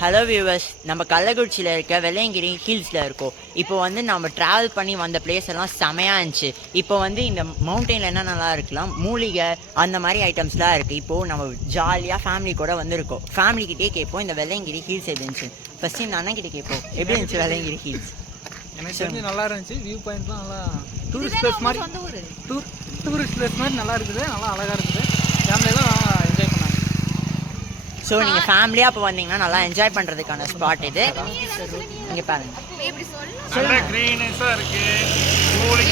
Hello viewers, நம்ம கள்ளக்குறிச்சியில் இருக்க வெள்ளையங்கிரி ஹில்ஸில் இருக்கோம். இப்போ வந்து நம்ம ட்ராவல் பண்ணி வந்த பிளேஸ் எல்லாம் செமையாக இருந்துச்சு. இப்போ வந்து இந்த மவுண்டெயினில் என்ன நல்லா இருக்கலாம், மூலிகை அந்த மாதிரி ஐட்டம்ஸ்லாம் இருக்குது. இப்போது நம்ம ஜாலியாக ஃபேமிலி கூட வந்துருக்கோம். ஃபேமிலிக்கிட்டே கேட்போம் இந்த வெள்ளையங்கிரி ஹில்ஸ் எப்படி இருந்துச்சு. ஃபஸ்ட்டு இந்த அண்ணன்கிட்ட கேட்போம், எப்படி இருந்துச்சு வெள்ளையங்கிரி ஹில்ஸ்? எனக்கு தெரிஞ்சு நல்லா இருந்துச்சு. வியூ பாயிண்ட்லாம் நல்லா டூரிஸ்ட் பிளேஸ் மாதிரி, டூரிஸ்ட் பிளேஸ் மாதிரி நல்லா இருக்குது, நல்லா அழகாக இருக்குது. ஃபேமிலியெல்லாம் நல்லா என்ஜாய் பண்ணாங்க. ஸோ நீங்கள் ஃபேமிலியாக இப்போ வந்தீங்கன்னா நல்லா என்ஜாய் பண்ணுறதுக்கான ஸ்பாட் இது. இங்கே பாருங்க, நல்ல கிரீனஸா இருக்கு.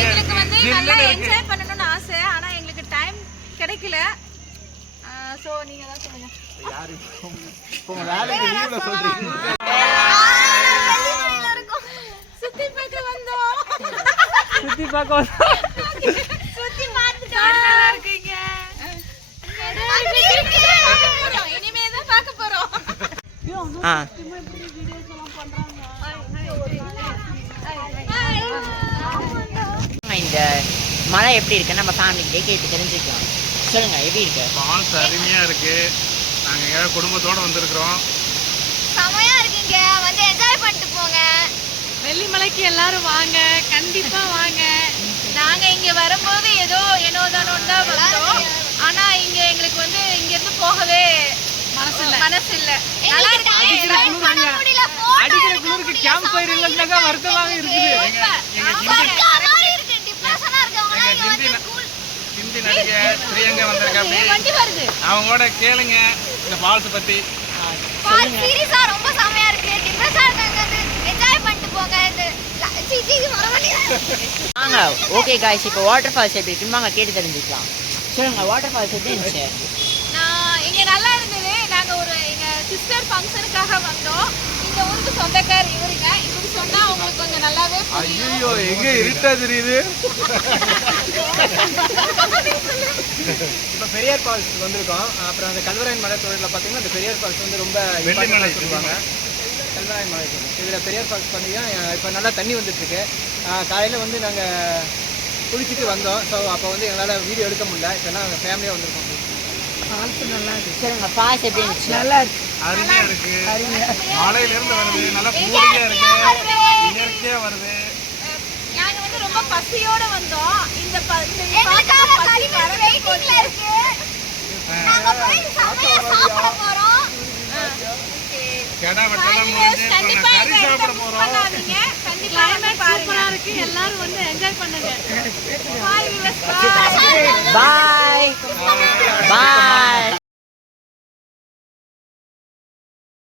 எங்களுக்கு வந்து நல்லா என்ஜாய் பண்ணணும்னு ஆசை, ஆனா எங்களுக்கு டைம் கிடைக்கல. சோ நீங்க தான் சொல்லுங்க. யாரு இப்போ வேலைக்கு லீவ்ல சொல்றீங்க? சுத்தி பார்க்க வந்தோம். சுத்தி பார்க்க சுத்தி பார்த்துட்டோம். நல்லா இருக்கீங்க. இனிமே தான் பார்க்க போறோம். இந்த மழை எப்படி இருக்குன்னு நம்ம ஃபேமிலிக்கிட்டே கேட்டு தெரிஞ்சுக்கலாம். சொல்லுங்க, எப்படி இருக்கு? ஃபால்ஸ் அருமையா இருக்கு. நாங்க குடும்பத்தோட வந்திருக்கிறோம். செமையா இருக்கீங்க, வந்து என்ஜாய் பண்ணிட்டு போங்க. வெள்ளிமலைக்கு எல்லாரும் வாங்க, கண்டிப்பா வாங்க. நாங்க இங்க வரும்போது ஏதோ என்னோதானோன்னு தான் வந்தோம். ஆனா இங்க எங்களுக்கு வந்து இங்க இருந்து போகவே மனசு இல்ல. நல்லா இருக்கு. அடிக்கிற குளிருக்கு கேம்ப் ஃபயர் இல்லைன்னாக்கா வருத்தமாக இருக்குது. ஹிந்தி நடிகர் பிரியங்கா வந்திருக்காங்க, அவங்களோட கேளுங்க இந்த ஃபால்ஸ் பத்தி. சீரியஸா ரொம்ப செமையா இருக்கு. டிப்ரெஸா இருக்காங்க, என்ஜாய் பண்ணிட்டு போங்க. வாங்க. ஓகே காய்ஸ், இப்போ வாட்டர் ஃபால்ஸ் எப்படி இருக்குன்னு வாங்க கேட்டு தெரிஞ்சுக்கலாம். சொல்லுங்க, வாட்டர் ஃபால்ஸ் எப்படி இருந்துச்சு? இங்க நல்லா இருந்தது. நாங்க எங்க சிஸ்டர் ஃபங்க்ஷனுக்காக வந்தோம். இந்த ஊருக்கு சொந்தக்கார் இவருங்க. இப்படி சொன்னா உங்களுக்கு கொஞ்சம் நல்லாவே புரியும். ஐயோ, எங்க இருட்டா தெரியுது. இப்போ பெரியார் ஃபால்ஸ் வந்திருக்கோம். அப்புறம் அந்த கல்வராயன் மலை தொடரில் பார்த்தீங்கன்னா அந்த பெரியார் ஃபால்ஸ் வந்து ரொம்ப வெள்ளிமலை சொல்லுவாங்க. கல்வராயன் மலை இதில் பெரியார் ஃபால்ஸ் பார்த்தீங்கன்னா இப்போ நல்லா தண்ணி வந்துட்டுருக்கு. காலையில் வந்து நாங்கள் குளிச்சுட்டு வந்தோம். ஸோ அப்போ வந்து எங்களால் வீடியோ எடுக்க முடியல. இப்போலாம் நாங்கள் ஃபேமிலியாக வந்திருக்கோம். ஃபால்ஸ் நல்லா இருக்கு. சொல்லுங்க, ஃபால்ஸ் எப்படி இருந்துச்சு? நல்லா இருக்கு, அருமையா இருக்கு. மலையில இருந்து வருது, நல்லா கூலிங்கா இருக்கு, இயற்கையா வருது. நாங்க வந்து ரொம்ப பசியோட வந்தோம். இந்த பசி இருக்கு. நாங்க போய் சமையா சாப்பிட போறோம். கடை வெட்டலாம் முடிஞ்சு கண்டிப்பா கறி சாப்பிட போறோம். கண்டிப்பா சூப்பரா இருக்கு. எல்லாரும் வந்து என்ஜாய் பண்ணுங்க. பாய் பாய்.